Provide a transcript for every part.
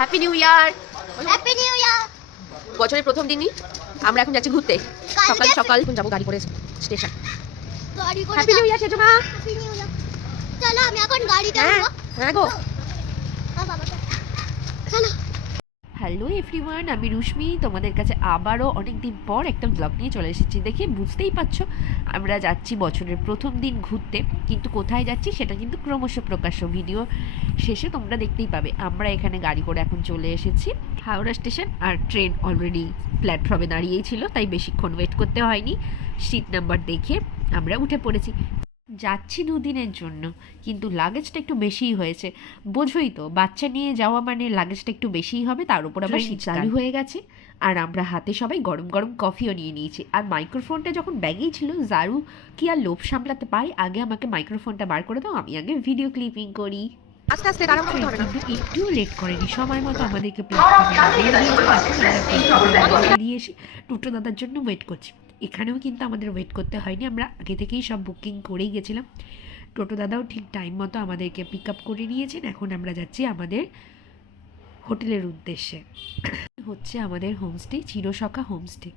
Happy new ইয়ার। Happy new ইয়ার। বছরের প্রথম দিনই আমরা এখন যাচ্ছি ঘুরতে। সকাল সকাল যাবো গাড়ি করে স্টেশন। গাড়ি করে হ্যাপি নিউ ইয়ার সেজমা। Happy new year. চলো আমি এখন গাড়িতে উঠবো। হ্যাঁ গো। চলো। হ্যালো এভরিওয়ান, আমি রুশমি। তোমাদের কাছে আবারও অনেক দিন পর একটা ব্লগ নিয়ে চলে এসেছি। দেখে বুঝতেই পারছো আমরা যাচ্ছি বছরের প্রথম দিন ঘুরতে, কিন্তু কোথায় যাচ্ছি সেটা কিন্তু ক্রমশ প্রকাশ্য। ভিডিও শেষে তোমরা দেখতেই পাবে। আমরা এখানে গাড়ি করে এখন চলে এসেছি হাওড়া স্টেশন, আর ট্রেন অলরেডি প্ল্যাটফর্মে দাঁড়িয়েই ছিল, তাই বেশিক্ষণ ওয়েট করতে হয়নি। সিট নাম্বার দেখে আমরা উঠে পড়েছি। যাচ্ছি দুদিনের জন্য, কিন্তু লাগেজটা একটু বেশিই হয়েছে। বোঝোই তো, বাচ্চা নিয়ে যাওয়া মানে লাগেজটা একটু বেশিই হবে। তার উপর আবার শীত চালু হয়ে গেছে, আর আমরা হাতে সবাই গরম গরম কফিও নিয়ে নিয়েছি। আর মাইক্রোফোনটা যখন ব্যাগেই ছিল, জারু কি আর লোভ সামলাতে পারে, আগে আমাকে মাইক্রোফোনটা বার করে দাও, আমি আগে ভিডিও ক্লিপিং করি। আস্তে আস্তে তারা করতে হবে না। কিন্তু একটু লেট করেনি, সময় মতো আমাদেরকে প্ল্যাটফর্মে দিয়ে এসে টোটো দাদার জন্য ওয়েট করছি। এখানেও কিন্তু আমাদের ওয়েট করতে হয়নি, আমরা আগে থেকেই সব বুকিং করেই গেছিলাম। টোটো দাদাও ঠিক টাইম মতো আমাদেরকে পিক আপ করে নিয়েছেন। এখন আমরা যাচ্ছি আমাদের হোটেলের উদ্দেশ্যে। হচ্ছে আমাদের হোমস্টে, চিরসখা হোমস্টে।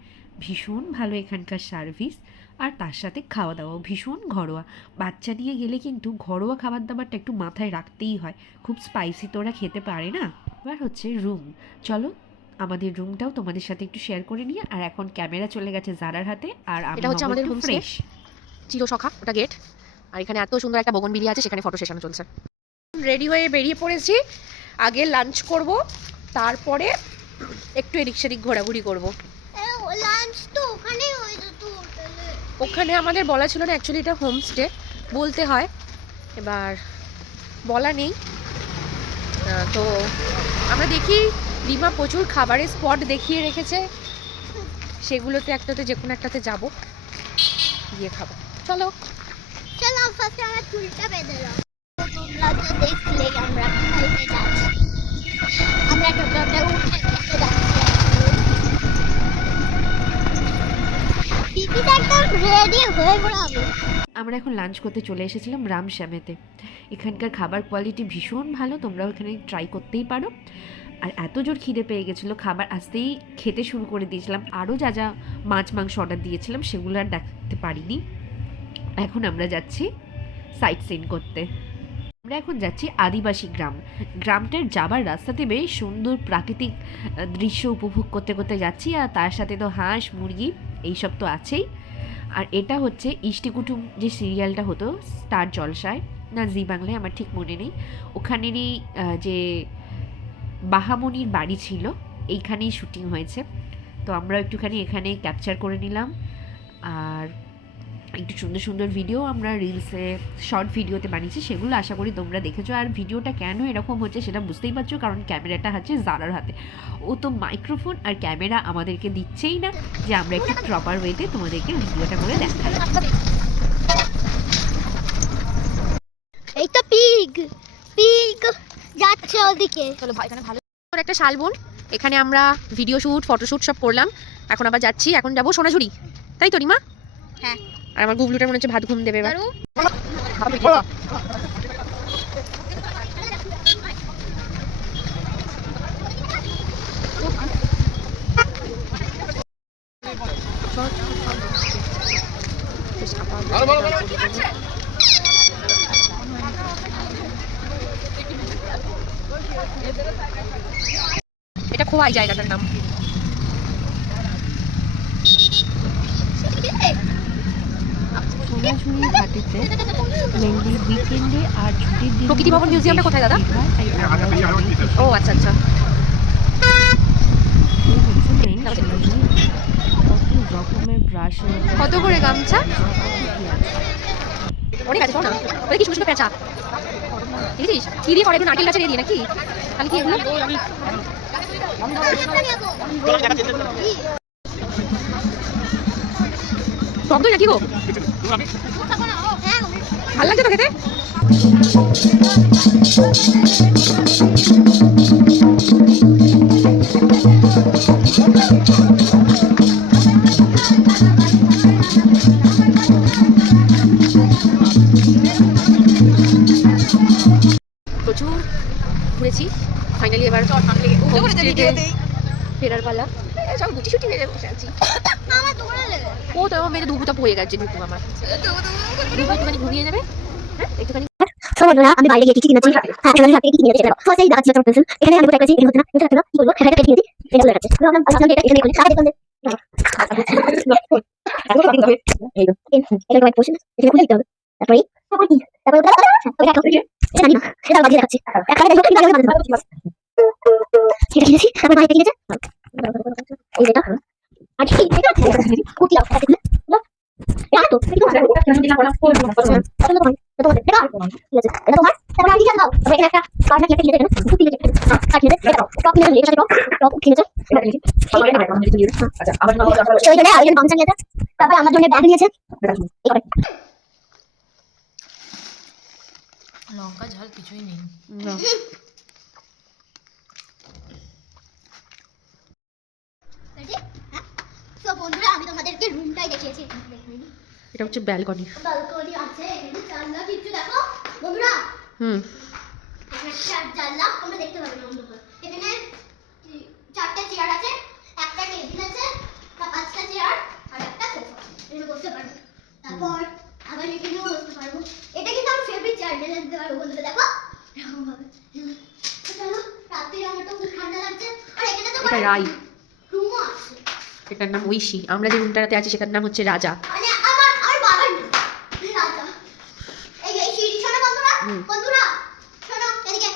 ভীষণ ভালো এখানকার সার্ভিস, আর তার সাথে খাওয়া দাওয়াও ভীষণ ঘরোয়া। বাচ্চা নিয়ে গেলে কিন্তু ঘরোয়া খাবার দাবারটা একটু মাথায় রাখতেই হয়, খুব স্পাইসি তো ওরা খেতে পারে না। এবার হচ্ছে রুম, চলো আমাদের রুমটাও তোমাদের সাথে একটু শেয়ার করে নিয়ে। আর এখন ক্যামেরা চলে গেছে জারার হাতে, আর এটা হচ্ছে আমাদের হোম ফ্রেশ চিরসখা, ওটা গেট। আর এখানে এত সুন্দর একটা বগনবিলি আছে, সেখানে ফটো সেশন চলছে। রেডি হয়ে বেরিয়ে পড়েছি। আগে লাঞ্চ করব, তারপরে একটু এদিক সেদিক ঘোরাঘুরি করব। লাঞ্চ তো ওখানেই হয়ে যেত হোটেলে। ওখানে আমাদের বলা ছিল না, অ্যাকচুয়ালি এটা হোমস্টে বলতে হয়, এবার বলা নেই। তো আমরা দেখি, রিমা প্রচুর খাবারের স্পট দেখিয়ে রেখেছে, সেগুলোতে একটাতে যে কোনো একটাতে যাবো, গিয়ে খাবো। চলো চলো ফার্স্টে আমার চুলটা বেঁধে দাও। তোমরা তো দেখলে আমরা খেতে যাচ্ছি। আমরা টোটোতে উঠে খেতে যাচ্ছি। দিদিটা একদম রেডি হয়ে পড়াবে। আমরা এখন লাঞ্চ করতে চলে এসেছিলাম রামশ্যামেতে। এখানকার খাবার কোয়ালিটি ভীষণ ভালো, তোমরাও এখানে ট্রাই করতেই পারো। আর এত জোর খিদে পেয়ে গেছিলো, খাবার আসতেই খেতে শুরু করে দিয়েছিলাম। আরও যা যা মাছ মাংস অর্ডার দিয়েছিলাম সেগুলো আর দেখতে পারিনি। এখন আমরা যাচ্ছি সাইট সিন করতে। আমরা এখন যাচ্ছি আদিবাসী গ্রাম। গ্রামটার যাবার রাস্তাতে বেশ সুন্দর প্রাকৃতিক দৃশ্য উপভোগ করতে করতে যাচ্ছি, আর তার সাথে তো হাঁস মুরগি এইসব তো আছেই। আর এটা হচ্ছে ইষ্টি কুটুম, যে সিরিয়ালটা হতো স্টার জলসায় না জি বাংলায়, আমার ঠিক মনে নেই, ওখানেরই যে বাহামনির বাড়ি ছিল, এইখানেই শুটিং হয়েছে। তো আমরা একটুখানি এখানে ক্যাপচার করে নিলাম, আর একটু সুন্দর সুন্দর ভিডিও আমরা রিলসে শর্ট ভিডিওতে বানিয়েছি, সেগুলো আশা করি তোমরা দেখেছো। আর ভিডিওটা কেন এরকম হচ্ছে সেটা বুঝতেই পারছো, কারণ ক্যামেরাটা হচ্ছে জারার হাতে। ও তো মাইক্রোফোন আর ক্যামেরা আমাদেরকে দিচ্ছেই না যে আমরা একটু প্রপার ওয়েতে তোমাদেরকে ভিডিওটা করে দেখাই। এই তো পিগ পিগ যাচ্ছে ওদিকে। চলো ভাই, এখানে ভালো একটা শালবন, এখানে আমরা ভিডিও শ্যুট ফটোশ্যুট সব করলাম। এখন আবার যাচ্ছি, এখন যাবো সোনাঝুরি, তাই তো রিমা? হ্যাঁ। আর আমার গুবলুটার মনে হচ্ছে ভাত ঘুম দেবে এবার। এটা খোয়াই জায়গাটার নাম। সোনাঝুরি ঘাটিতে মেনলি উইকেন্ডে আর ছুটির দিন। প্রকৃতি ভবন মিউজিয়ামটা কোথায় দাদা? ও আচ্ছা আচ্ছা। কত রকমের ব্রাশ, কত করে গামছা? অনেক আছে না, ওই কি সুন্দর সুন্দর পেঁচা দেখেছিস, কি দিয়ে করে, একটু নারকেল গাছের দিয়ে নাকি, তাহলে কি এগুলো টক দই নাকি গো? ভাল লাগছে তো খেতে। প্রচুর ঘুরেছি, ফাইনালি এবার ফেরার পালা সব গুটি সুটি মেরে বসে আছি। আমার দৌড়ে লেগে ও তো আমার মেরে দুপুটা হয়ে গেছে দুপু আমার দুপু একটুখানি ঘুমিয়ে যাবে। হ্যাঁ একটুখানি তো বন্ধুরা আমি বাইরে গিয়ে কিছু কিনেছি। হ্যাঁ সেখানে সাথে কিছু কিনেছি। ফার্স্টেই দেখাচ্ছি একটা পেন্সিল। এখানে আমি ট্রাই করেছি এটা হচ্ছে না এটা হচ্ছে না কি বলবো সেটা কেটে দিয়েছি এটা উড়ে গেছে। তো আমরা ভাবলাম যে এটা এখানে করি সাথে দেখুন এই তো এটা রাইট পজিশন এখানে খুলে দিতে হবে। তারপরে তারপরে এটা জানি না সেটা বাজিয়ে দেখাচ্ছি। একটা দেখো কি বাজিয়ে বানাতে পারবো। এটা কিনেছি তারপর বাইরে কিনেছে এই এটা আর কি এটা কুটি লাভ আছে না এটা তো এটা তোমার তারপর আমি জানাও তবে এখানে একটা কার্ড কেটে দিতে দেন কুটি কেটে কাট দিতে টপ কিনে নিয়ে টপ টপ কিনেছে আচ্ছা আবার ওই জন্য আইলেন ফাংশন নিয়েছে তারপর আমার জন্য ব্যাগ নিয়েছে এবারে লঙ্কা ঝাল কিছুই নেই। তো বন্ধুরা আমি তোমাদেরকে রুমটাই দেখিয়েছি এটা হচ্ছে ব্যালকনি। ব্যালকনি আছে এখানে জানলা কিছু দেখো বন্ধুরা এখানে চার জানলা তোমরা দেখতে পাবে না অন্ধকার। এখানে চারটে চেয়ার আছে একটা টেবিল আছে আর পাঁচটা চেয়ার আর একটা সোফা এখানে বসতে পারবে। তারপর আবার এখানেও বসতে পারবো। এটা কিন্তু আমার ফেভারিট চেয়ার এটা দেখতে পারবো বন্ধুরা দেখো এরকম ভাবে। তো চলো রাত্রে আমার তো খুব ঠান্ডা লাগছে আর এখানে তো এটা রাই রুমও আছে এটার নাম ঐশী। আমরা যে রুমটাতে আছি সেটার নাম হচ্ছে রাজা। মানে আমার বাবার নাম রাজা। এই সিঁড়ি শোনো বন্ধুরা বন্ধুরা শোনো এদিকে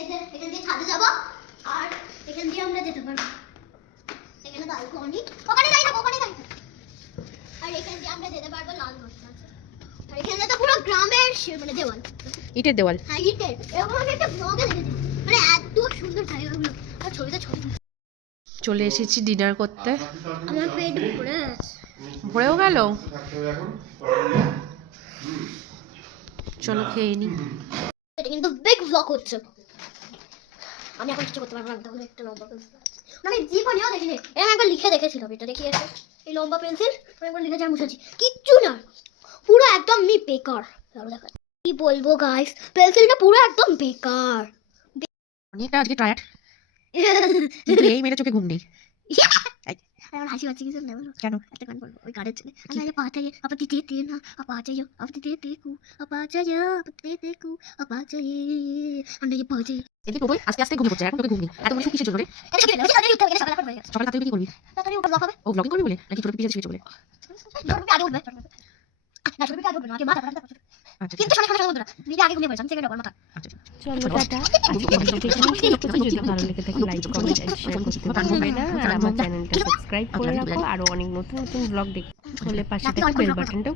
এখান দিয়ে ছাদে যাবো আর এখান দিয়ে আমরা যেতে পারবো। এখানে ব্যালকনি ওখানে যাই না ওখানে যাই না আর এখান দিয়ে আমরা যেতে পারবো লাল মসজিদ আছে আর এখানে তো পুরো গ্রামের মানে দেওয়াল ইটের দেওয়াল। হ্যাঁ ইটের এরকম আমি একটা ব্লগে দেখেছি মানে এত সুন্দর জায়গাগুলো আর ছবিটা ছবি চলে এসেছি ডিনার করতে। আমার পেট ভরে আছে ভরেও গেল। চলো খেয়ে নি। এটা কিন্তু বিগ ব্লগ হচ্ছে। আমি এখন কিছু করতে পারবো না তাহলে একটা লম্বা পেন্সিল মানে জীবনেও দেখিনি এরকম একবার লিখে দেখেছিলাম এটা দেখিয়েছে এই লম্বা পেন্সিল আমি একবার লিখে যা মুছেছি কিচ্ছু না পুরো একদম মি বেকার। কি বলবো গাইস পেন্সিলটা পুরো একদম বেকার। অনেকটা আজকে টায়ার্ড কিন্তু এই মেয়েটা চোখে ঘুম নেই। আমার হাসি পাচ্ছে কিছু না বলো কেন? একটা গান বলবো ওই গানের ছেলে আমি পাচাই আপতি তে না পাচাই আপতি তে কু পাচাই আপতি তে কু পাচাই আমি পাচাই এদিকে টোটোই আস্তে আস্তে ঘুমিয়ে পড়ছে। এখন তোকে ঘুম নেই এত মনে কিসের জন্য রে? এটা কি এটা উঠতে হবে সকালে হয়ে গেছে সকালে তাড়াতাড়ি কি করবি? তাড়াতাড়ি উপর লাফাবে ও ব্লগিং করবি বলে নাকি ছোট পিছে শুয়ে চলে? ছোটবি আগে উঠবে না ছোটবি আগে উঠবে না আগে মাথা কাটা আচ্ছা কিন্তু শোনা শোনা বন্ধুরা নিজে আগে ঘুমিয়ে পড়েছে আমি সেকেন্ড ওপর মাথা চলো টাটা। যদি ভালো লেগে থাকে লাইক কমেন্ট শেয়ার করতে ভুলবে না আর আমার চ্যানেলটা সাবস্ক্রাইব করে রাখো। আরো অনেক নতুন নতুন ব্লগ দেখতে হলে পাশে থাকা বেল বাটনটাও